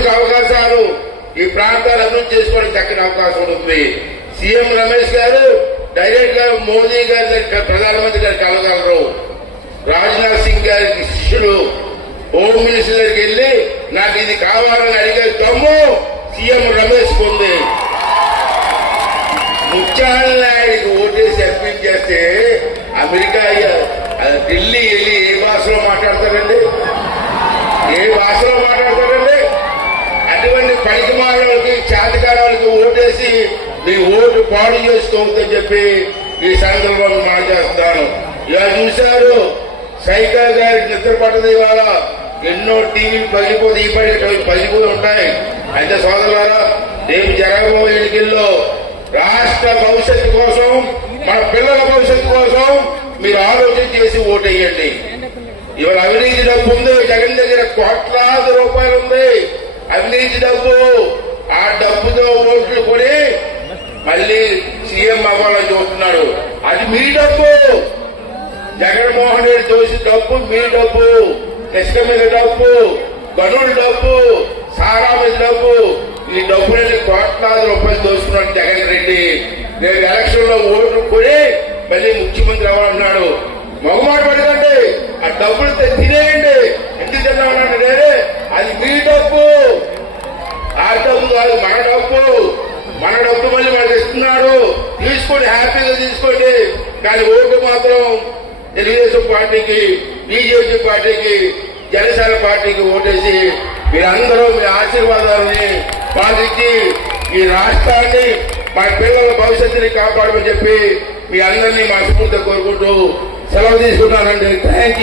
భవిష్యత్తు అవకాశాలు ఈ ప్రాంతాలు అభివృద్ధి చేసుకోవడానికి చక్కని అవకాశం ఉంటుంది. సీఎం రమేష్ గారు డైరెక్ట్గా మోదీ గారి దగ్గర ప్రధానమంత్రి గారికి కలగలరు. రాజ్నాథ్ సింగ్ గారికి శిష్యుడు హోమ్ మినిస్టర్ దగ్గరికి వెళ్ళి నాకు ఇది కావాలని అడిగే తమ్ము సీఎం రమేష్ పొంది. ముత్యాల నాయుడికి ఓటేసి అర్పించేస్తే చేస్తే అమెరికా ఢిల్లీ వెళ్ళి ఏ భాషలో మాట్లాడతారండి? ఏ భాషలో చేతకారాలకి ఓటేసి మీ ఓటు పాడు చేసుకోవద్దని చెప్పి ఈ సందర్భంలో మాట్లాడుతాను ఇలా చూశారు సైకిల్ గారి నిద్ర పట్టదు ఇవాళ ఎన్నో టీవీలు పగిలిపోతే ఈ పడి పగిలిపోయి ఉంటాయి. అయితే సోదరులారా రేపు జరగబోయే ఎన్నికల్లో రాష్ట్ర భవిష్యత్తు కోసం మన పిల్లల భవిష్యత్తు కోసం మీరు ఆలోచన చేసి ఓటేయండి. ఇవాళ అవినీతి డబ్బు ఉంది జగన్ దగ్గర కోట్లాది రూపాయలు ఉంది. అవినీతి డబ్బు ఆ డబ్బుతో ఓట్లు కొని మళ్ళీ సీఎం అవ్వాలని చూస్తున్నాడు. అది మీ డబ్బు. జగన్మోహన్ రెడ్డి చూసి డబ్బు మీ డబ్బు. ఇసుక మీద డబ్బు గనుల డబ్బు సారా మీద డబ్బు. ఈ డబ్బులని కోట్లాది రూపాయలు దోసుకున్నాడు జగన్ రెడ్డి. రేపు ఎలక్షన్లో ఓట్లు కొని మళ్ళీ ముఖ్యమంత్రి అవ్వాలన్నాడు. మగమాట పడకండి. ఆ డబ్బులు తినేయండి. ఎందుకు తిన్నామన్నాడు నేనే అది మీ డబ్బు ఆ డబ్బు కాదు మన డబ్బు మన డబ్బు మళ్ళీ మనకి ఇస్తున్నాడు తీసుకోండి హ్యాపీగా తీసుకోండి. కానీ ఓటు మాత్రం తెలుగుదేశం పార్టీకి బీజేపీ పార్టీకి జనసేన పార్టీకి ఓటేసి మీరందరూ మీ ఆశీర్వాదాలని పాటించి ఈ రాష్ట్రాన్ని మా పిల్లల భవిష్యత్తుని కాపాడమని చెప్పి మీ అందరినీ మనస్ఫూర్తిగా కోరుకుంటూ సెలవు తీసుకున్నానండి థ్యాంక్ యూ